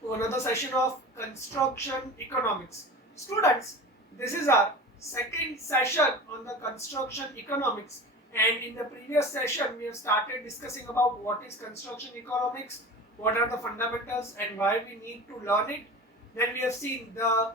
to another session of construction economics. Students, this is our second session on the construction economics, and in the previous session we have started discussing about what is construction economics, what are the fundamentals and why we need to learn it. Then we have seen the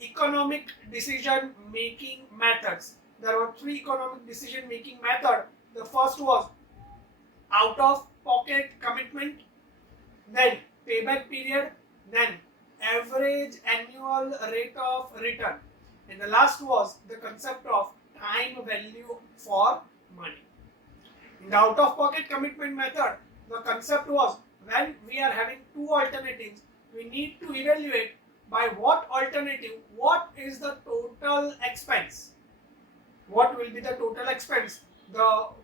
economic decision making methods. There were three economic decision making methods. The first was out of pocket commitment, then payback period, then average annual rate of return, and the last was the concept of time value for money. In the out of pocket commitment method, the concept was when we are having two alternatives, we need to evaluate by what alternative what is the total expense. What will be the total expense?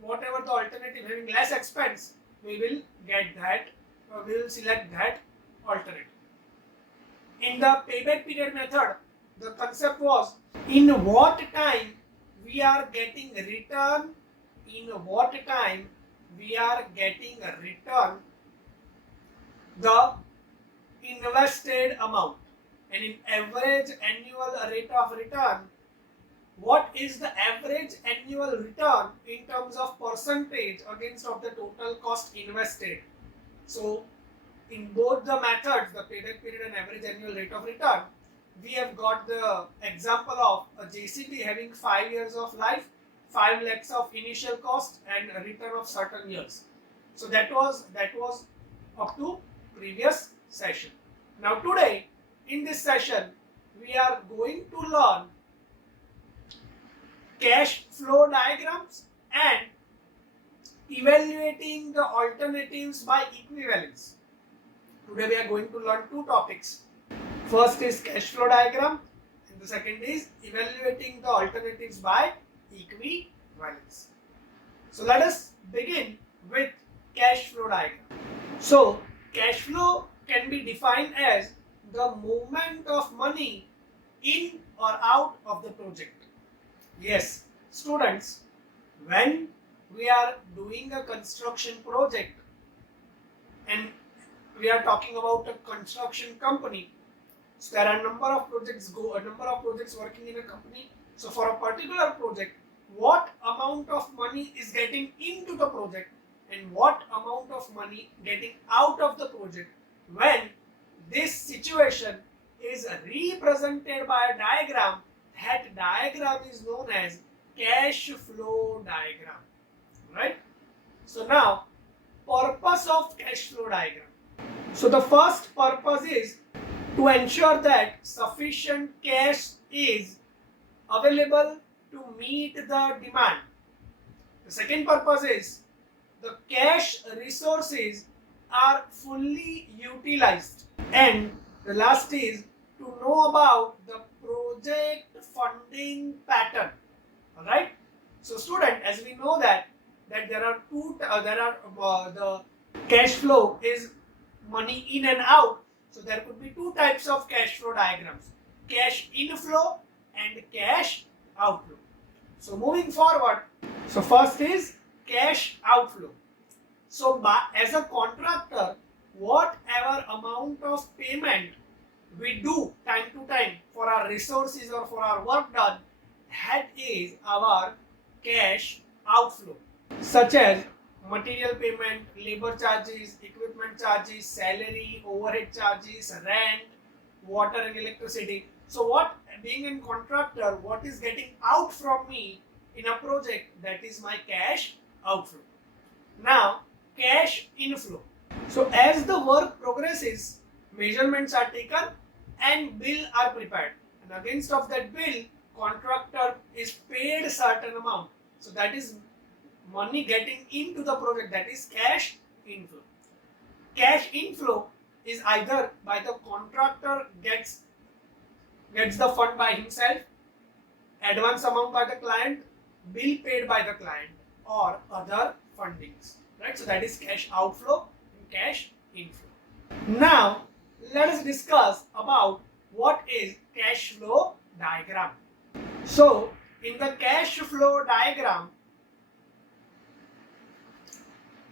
Whatever the alternative having less expense, we will get that, we will select that alternative. In the payback period method, the concept was in what time we are getting return, the invested amount, and in average annual rate of return, what is the average annual return in terms of percentage against of the total cost invested. So in both the methods, the payback period and average annual rate of return, we have got the example of a JCB having 5 years of life, 5 lakhs of initial cost and a return of certain years. So that was up to previous session. Now today in this session we are going to learn cash flow diagrams and evaluating the alternatives by equivalence. Today we are going to learn two topics. First is cash flow diagram and the second is evaluating the alternatives by equivalence. So let us begin with cash flow diagram. So cash flow can be defined as the movement of money in or out of the project. Yes, students, when we are doing a construction project and we are talking about a construction company, so there are a number of projects working in a company. So for a particular project, what amount of money is getting into the project and what amount of money getting out of the project, when this situation is represented by a diagram, that diagram is known as cash flow diagram, right? So now, purpose of cash flow diagram. So the first purpose is to ensure that sufficient cash is available to meet the demand. The second purpose is the cash resources are fully utilized, and the last is to know about the project funding pattern. All right. So student, as we know that there are the cash flow is money in and out. So there could be two types of cash flow diagrams: cash inflow and cash outflow. So moving forward, so first is cash outflow. So as a contractor, whatever amount of payment we do time to time for our resources or for our work done, that is our cash outflow, such as material payment, labor charges, equipment charges, salary, overhead charges, rent, water and electricity. So what, being a contractor, what is getting out from me in a project, that is my cash outflow. Now cash inflow. So as the work progresses, measurements are taken and bill are prepared, and against of that bill, contractor is paid certain amount. So that is money getting into the project, that is cash inflow. Cash inflow is either by the contractor gets the fund by himself, advance amount by the client, bill paid by the client, or other fundings, right? So that is cash outflow and cash inflow. Now let us discuss about what is cash flow diagram. So in the cash flow diagram,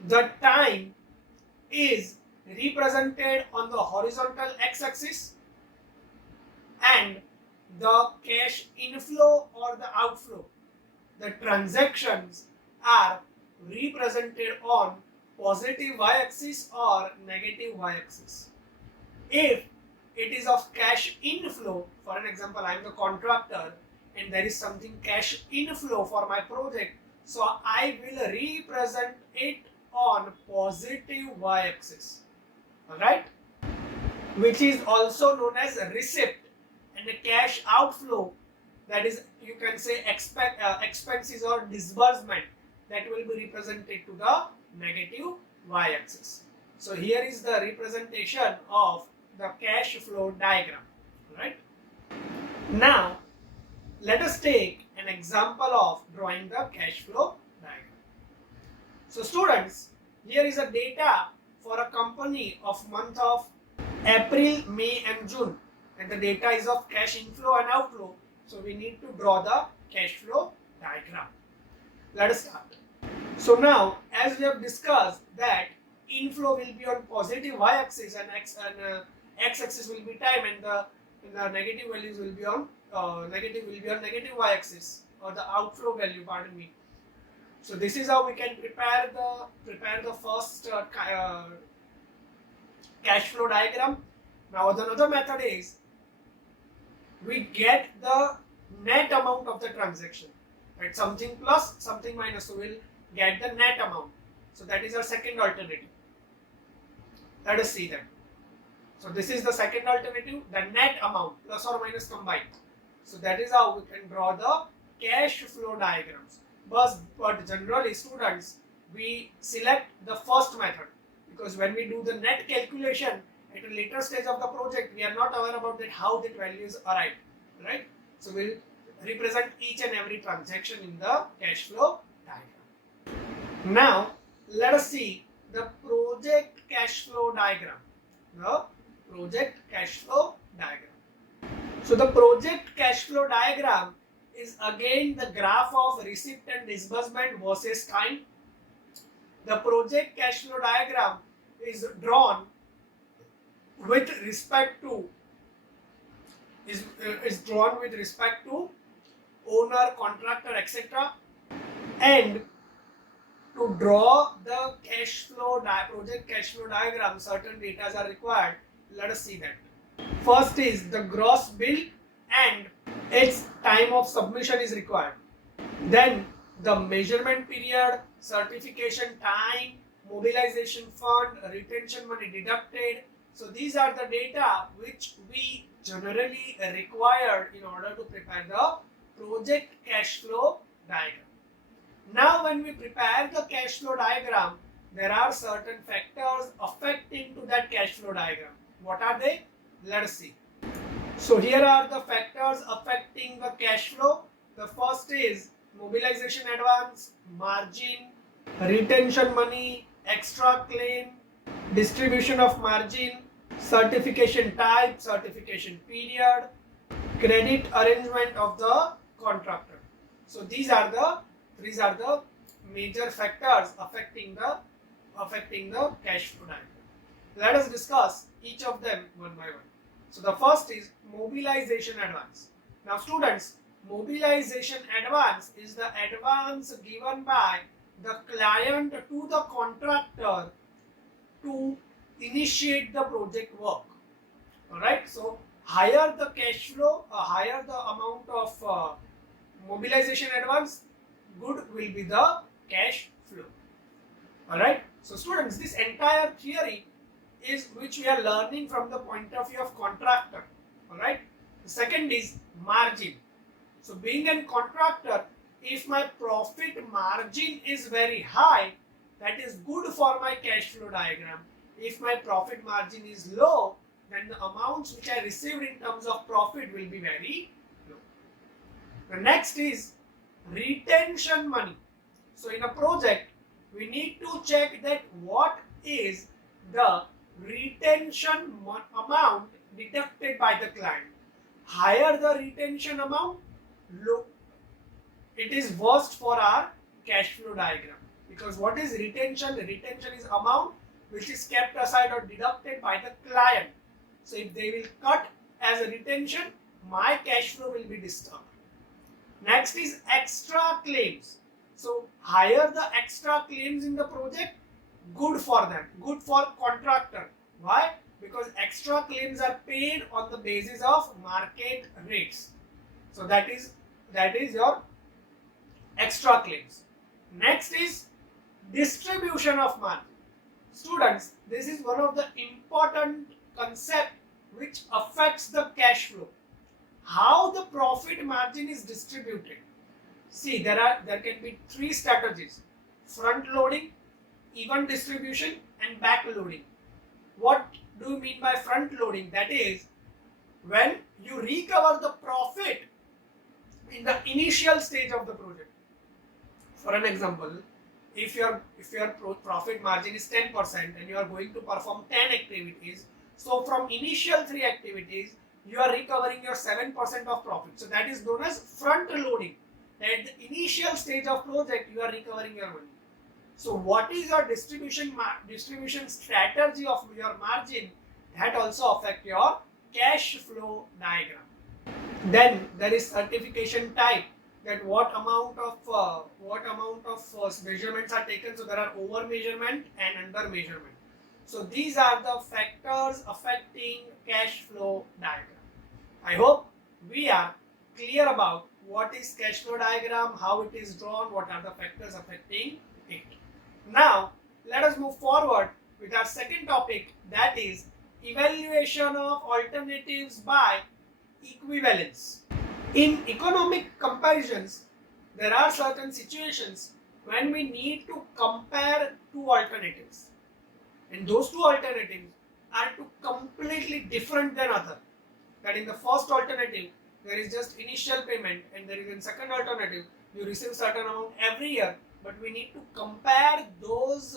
the time is represented on the horizontal x-axis, and the cash inflow or the outflow, the transactions, are represented on positive y-axis or negative y-axis. If it is of cash inflow, for an example, I am the contractor and there is something cash inflow for my project, so I will represent it on positive y-axis, alright, which is also known as receipt, and a cash outflow, that is, you can say expenses or disbursement, that will be represented to the negative y-axis. So here is the representation of the cash flow diagram, right? Now let us take an example of drawing the cash flow diagram. So students, here is a data for a company of month of April, May and June, and the data is of cash inflow and outflow. So we need to draw the cash flow diagram. Let us start. So now, as we have discussed that inflow will be on positive y-axis and x-axis will be time, and the negative values will be on negative y-axis, or the outflow value, pardon me. So this is how we can prepare the first cash flow diagram. Now another method is we get the net amount of the transaction, right? Something plus, something minus, so we'll get the net amount. So that is our second alternative. Let us see that. So this is the second alternative, the net amount plus or minus combined. So that is how we can draw the cash flow diagrams. But generally, students, we select the first method, because when we do the net calculation at a later stage of the project, we are not aware about that how that values arrive, right? So we'll represent each and every transaction in the cash flow diagram. Now let us see the project cash flow diagram. The project cash flow diagram. So the project cash flow diagram is again the graph of receipt and disbursement versus time. The project cash flow diagram is drawn with respect to owner, contractor, etc. And to draw the project cash flow diagram, certain data are required. Let us see that. First is the gross bill and its time of submission is required. Then the measurement period, certification time, mobilization fund, retention money deducted. So these are the data which we generally require in order to prepare the project cash flow diagram. Now when we prepare the cash flow diagram, there are certain factors affecting to that cash flow diagram. What are they? Let us see. So here are the factors affecting the cash flow. The first is mobilization advance, margin, retention money, extra claim, distribution of margin, certification type, certification period, credit arrangement of the contractor. So these are the major factors affecting the cash flow diagram. Let us discuss each of them one by one. So the first is mobilization advance. Now students, mobilization advance is the advance given by the client to the contractor to initiate the project work. Alright, so higher the cash flow, higher the amount of mobilization advance, good will be the cash flow. Alright, so students, this entire theory is which we are learning from the point of view of contractor. Alright, the second is margin. So being a contractor, if my profit margin is very high, that is good for my cash flow diagram. If my profit margin is low, then the amounts which I received in terms of profit will be very low. The next is retention money. So in a project, we need to check that what is the retention amount deducted by the client. Higher the retention amount, low, it is worst for our cash flow diagram. Because what is retention? Retention is amount which is kept aside or deducted by the client. So if they will cut as a retention, my cash flow will be disturbed. Next is extra claims. So higher the extra claims in the project, good for them, good for contractor. Why? Because extra claims are paid on the basis of market rates. So that is your extra claims. Next is distribution of margin. Students, this is one of the important concept which affects the cash flow. How the profit margin is distributed. See, there can be three strategies: front loading, even distribution, and back loading. What do you mean by front loading? That is when you recover the profit in the initial stage of the project. For an example, if your profit margin is 10% and you are going to perform 10 activities, so from initial 3 activities you are recovering your 7% of profit. So that is known as front loading. At the initial stage of project you are recovering your money. So what is your distribution strategy of your margin? That also affect your cash flow diagram. Then there is certification type, that what amount of measurements are taken. So there are over measurement and under measurement. So these are the factors affecting cash flow diagram. I hope we are clear about what is cash flow diagram, how it is drawn, what are the factors affecting it. Now let us move forward with our second topic, that is evaluation of alternatives by equivalence. In economic comparisons, there are certain situations when we need to compare two alternatives, and those two alternatives are completely different than other. That in the first alternative there is just initial payment, and there is in second alternative you receive certain amount every year, but we need to compare those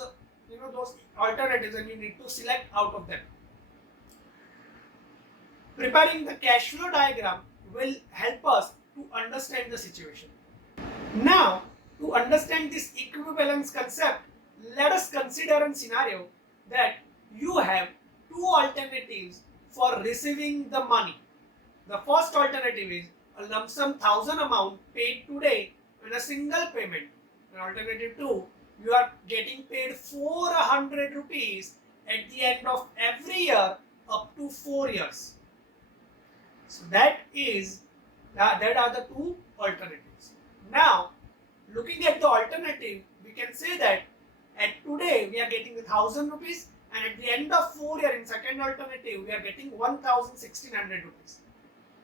alternatives, and you need to select out of them. Preparing the cash flow diagram will help us to understand the situation. Now, to understand this equivalence concept, let us consider a scenario that you have two alternatives for receiving the money. The first alternative is a lump sum 1,000 amount paid today in a single payment. And alternative 2, you are getting paid 400 rupees at the end of every year up to 4 years. So that are the two alternatives. Now, looking at the alternative, we can say that at today we are getting 1,000 rupees, and at the end of 4 years in second alternative we are getting 1,1600 rupees.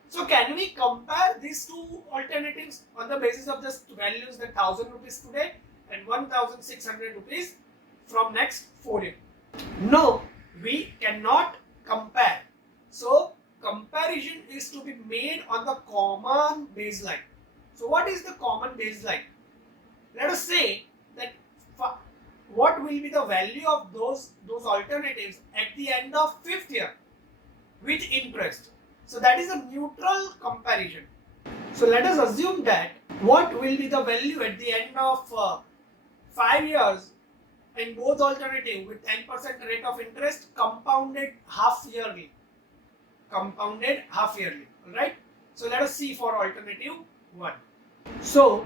So can we compare these two alternatives on the basis of just values, that 1,000 rupees today and 1,600 rupees from next 4 years? No, we cannot compare. So comparison is to be made on the common baseline. So what is the common baseline? Let us say that what will be the value of those alternatives at the end of 5th year with interest. So that is a neutral comparison. So let us assume that what will be the value at the end of 5 years in both alternatives with 10% rate of interest, compounded half yearly. Alright. So let us see for alternative 1. So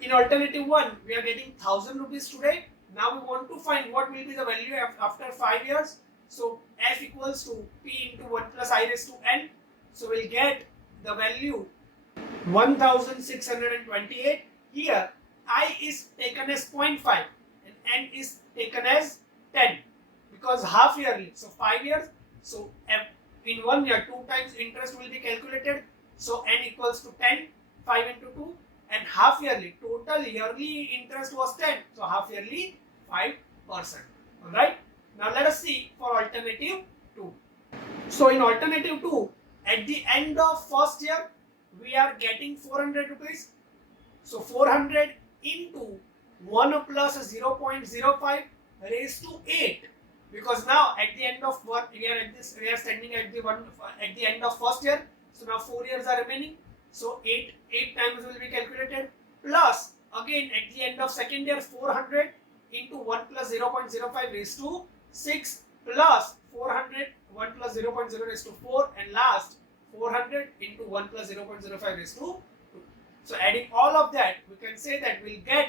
in alternative 1 we are getting 1,000 rupees today. Now we want to find what will be the value after 5 years. So f equals to p into 1 plus I raised to n. So we'll get the value 1,628. Here I is taken as 0.5 and n is taken as 10 because half yearly. So 5 years. So in 1 year 2 times interest will be calculated. So n equals to 10, 5 into 2, and half yearly. Total yearly interest was 10. So half yearly 5%. Alright. Now let us see for alternative 2. So in alternative 2, at the end of first year, we are getting 400 rupees. So 400 into 1 plus 0.05 raised to 8. Because now at the end of one, we are standing at the end of first year. So now 4 years are remaining. So 8 times will be calculated. Plus again at the end of second year, 400 into 1 plus 0.05 raised to 6 plus 400, 1 plus 0.0 raised to 4, and last 400 into 1 plus 0.05 raised to 2. So adding all of that, we can say that we'll get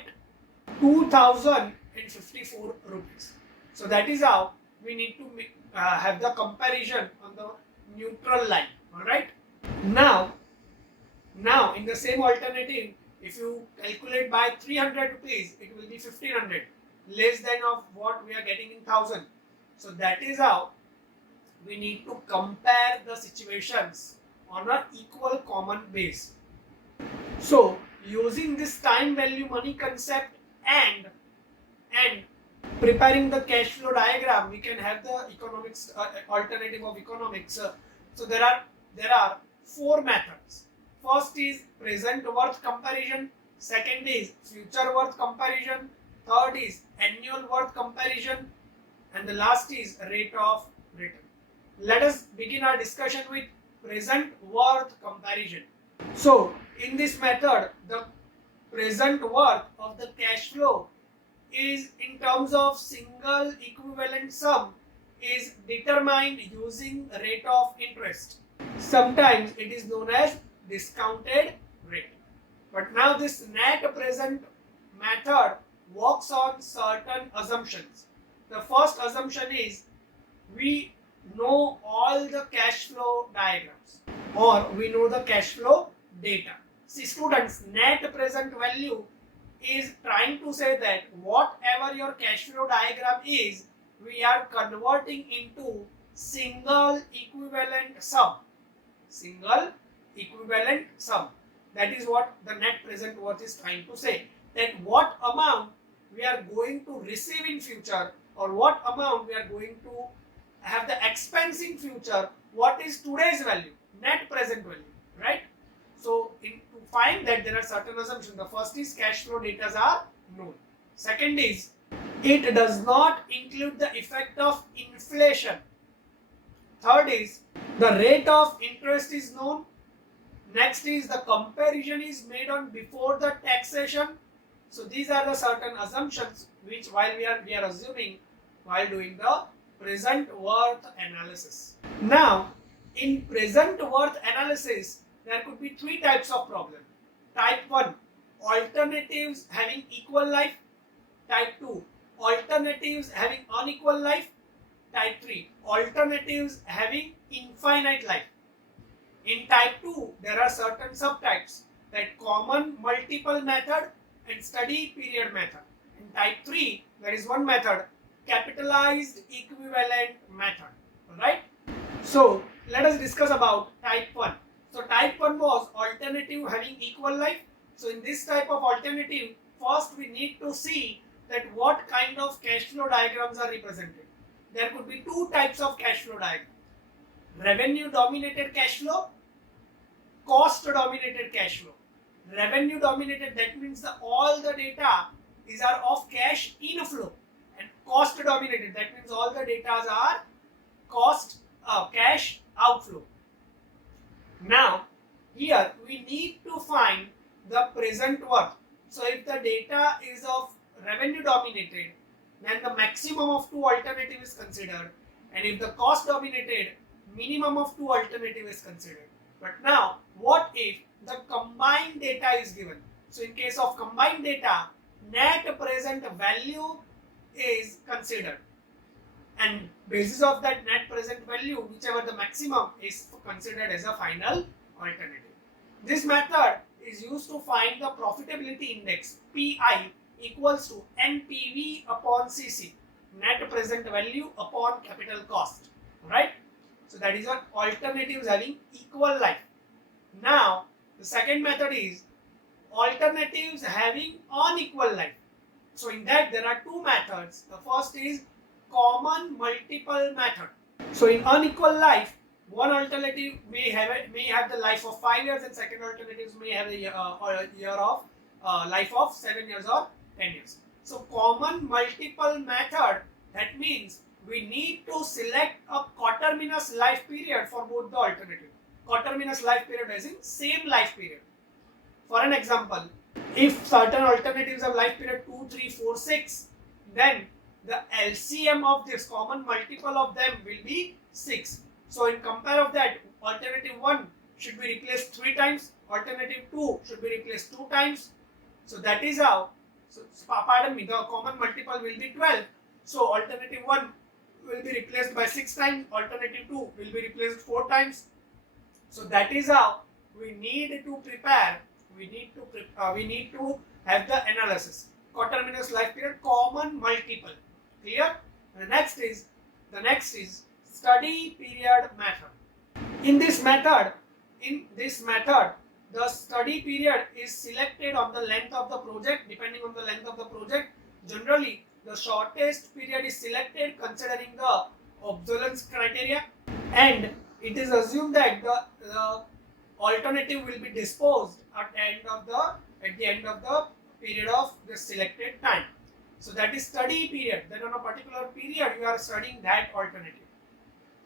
2054 rupees. So that is how we need to have the comparison on the neutral line. Alright. Now in the same alternative, if you calculate by 300 rupees, it will be 1500, less than of what we are getting in 1000. So that is how we need to compare the situations on an equal common base. So using this time value money concept and preparing the cash flow diagram, we can have the economics alternative of economics. So there are 4 methods. First is present worth comparison, second is future worth comparison, third is annual worth comparison, and the last is rate of return. Let us begin our discussion with present worth comparison. So in this method, the present worth of the cash flow is in terms of single equivalent sum is determined using rate of interest. Sometimes it is known as discounted rate. But now this net present method works on certain assumptions. The first assumption is we know all the cash flow diagrams, or we know the cash flow data. See students, net present value is trying to say that whatever your cash flow diagram is, we are converting into single equivalent sum. Single equivalent sum. That is what the net present worth is trying to say. That what amount we are going to receive in future, or what amount we are going to have the expense in future, what is today's value, net present value, right? So to find that, there are certain assumptions. The first is cash flow data are known. Second is it does not include the effect of inflation. Third is the rate of interest is known. Next is the comparison is made on before the taxation. So these are the certain assumptions which while we are assuming while doing the present worth analysis. Now in present worth analysis, there could be 3 types of problem. Type 1, alternatives having equal life. Type 2, alternatives having unequal life. Type 3, alternatives having infinite life. In type 2, there are certain subtypes, that common multiple method and study period method. In type 3, there is one method, capitalized equivalent method. Alright? So let us discuss about type 1. So type 1 was alternative having equal life. So in this type of alternative, first we need to see that what kind of cash flow diagrams are represented. There could be 2 types of cash flow diagram. Revenue dominated cash flow, cost dominated cash flow. Revenue dominated, that means all the data are of cash inflow, and cost dominated, that means all the data are cash outflow. Now here we need to find the present worth. So if the data is of revenue dominated, then the maximum of 2 alternative is considered, and if the cost dominated, minimum of 2 alternative is considered. But now what if the combined data is given? So in case of combined data, net present value is considered, and basis of that net present value, whichever the maximum is considered as a final alternative. This method is used to find the profitability index, PI, equals to NPV upon CC, net present value upon capital cost, right? So that is what alternatives having equal life. Now the second method is alternatives having unequal life. So in that there are 2 methods. The first is common multiple method. So in unequal life, one alternative may have the life of 5 years, and second alternatives may have a life of 7 years or 10 years. So common multiple method, that means we need to select a coterminous life period for both the alternative. Coterminous life period as in same life period. For an example, if certain alternatives have life period 2, 3, 4, 6, then the LCM of this common multiple of them will be 6. So in compare of that, alternative 1 should be replaced 3 times, alternative 2 should be replaced 2 times. So that is how, pardon me, the common multiple will be 12. So alternative 1 will be replaced by 6 times, alternative 2 will be replaced 4 times. So that is how we need to prepare, we need to have the analysis. Coterminous life period, common multiple. Clear? The next is study period method. In this method, the study period is selected on the length of the project. Depending on the length of the project, generally the shortest period is selected considering the obsolescence criteria, and it is assumed that the alternative will be disposed at the end of the period of the selected time. So that is study period. Then on a particular period you are studying that alternative.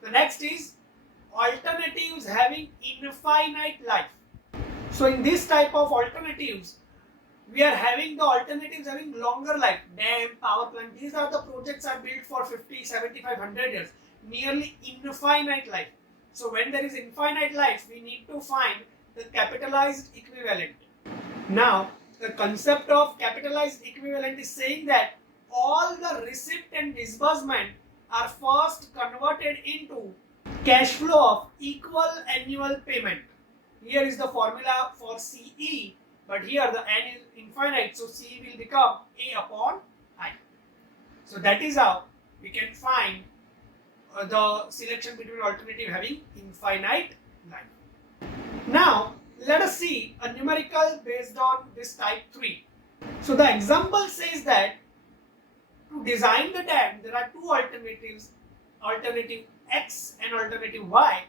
The next is alternatives having infinite life. So in this type of alternatives, we are having the alternatives having longer life. Dam, power plant, these are the projects are built for 50, 75, 100 years. Nearly infinite life. So when there is infinite life, we need to find the capitalized equivalent. Now, the concept of capitalized equivalent is saying that all the receipt and disbursement are first converted into cash flow of equal annual payment. Here is the formula for CE, but here the n is infinite, so C will become A upon I. So that is how we can find the selection between alternative having infinite life. Now, let us see a numerical based on this type 3. So the example says that to design the dam, there are two alternatives, alternative X and alternative Y.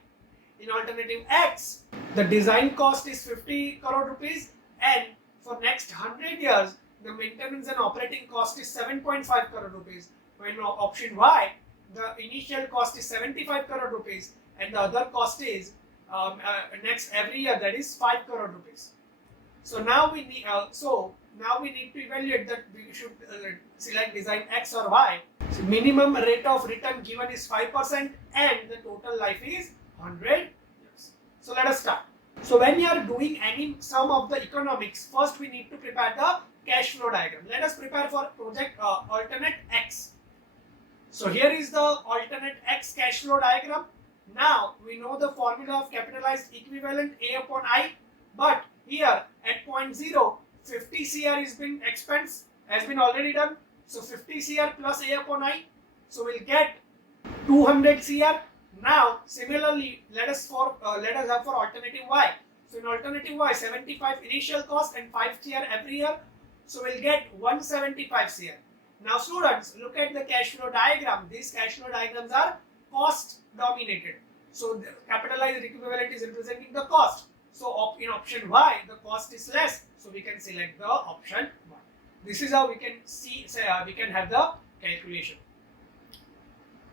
In alternative X, the design cost is 50 crore rupees, and for next 100 years, the maintenance and operating cost is 7.5 crore rupees. When option Y, the initial cost is 75 crore rupees, and the other cost is next every year, that is 5 crore rupees. So now we need to evaluate that we should select design X or Y. So minimum rate of return given is 5% and the total life is 100 years. So let us start. So when you are doing any sum of the economics, first we need to prepare the cash flow diagram. Let us prepare for project alternate X. So here is the alternate X cash flow diagram. Now we know the formula of capitalized equivalent A upon I, but here at point 0, 50 CR has been already done. So 50 CR plus A upon I, so we'll get 200 CR. Now similarly, let us have for alternative Y. So in alternative Y, 75 initial cost and 5 CR every year, so we'll get 175 CR. Now students, look at the cash flow diagram. These cash flow diagrams are cost dominated. So the capitalized equivalent is representing the cost. So in option Y, the cost is less, so we can select the option Y. This is how we can we can have the calculation.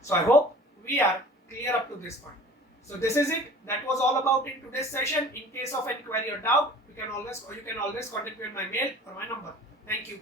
So I hope we are clear up to this point. So this is it. That was all about in today's session. In case of any query or doubt, you can always contact me on my mail or my number. Thank you.